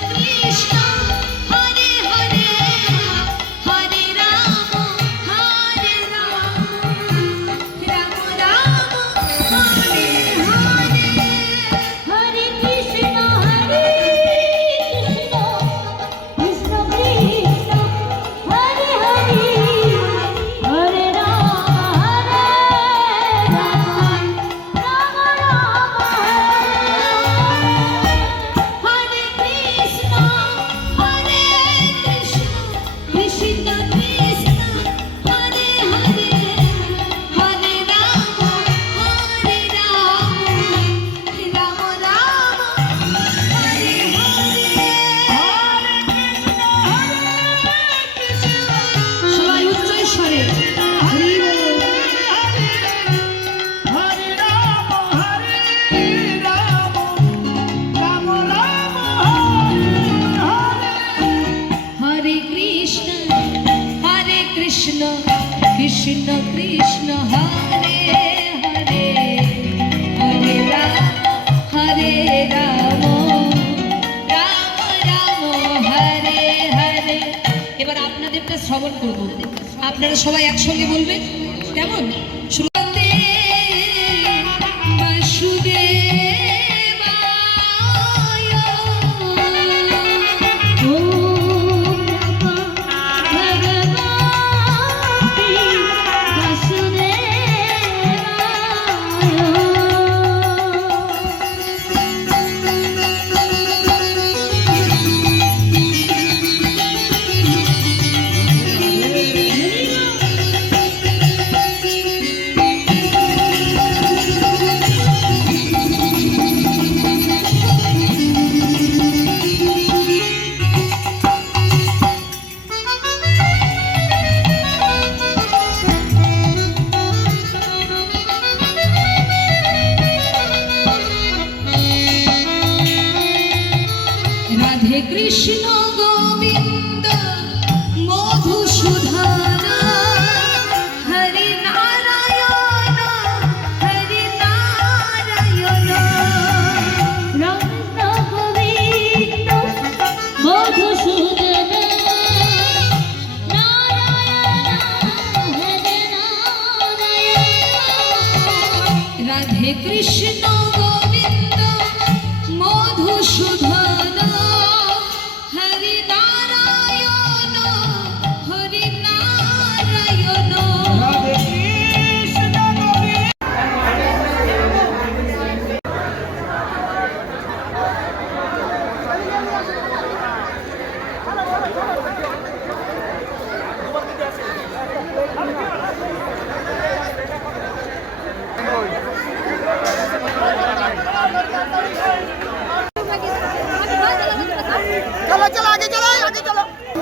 Krishna. Krishna Krishna, Hare Hare Hare Ram হরে রাম রাম রাম, হরে হরে। এবার আপনাদেরটা শ্রবণ করব। আপনারা সবাই একসঙ্গে বলবেন, কেমন? শুরু রাধে কৃষ্ণ গোবিন্দ।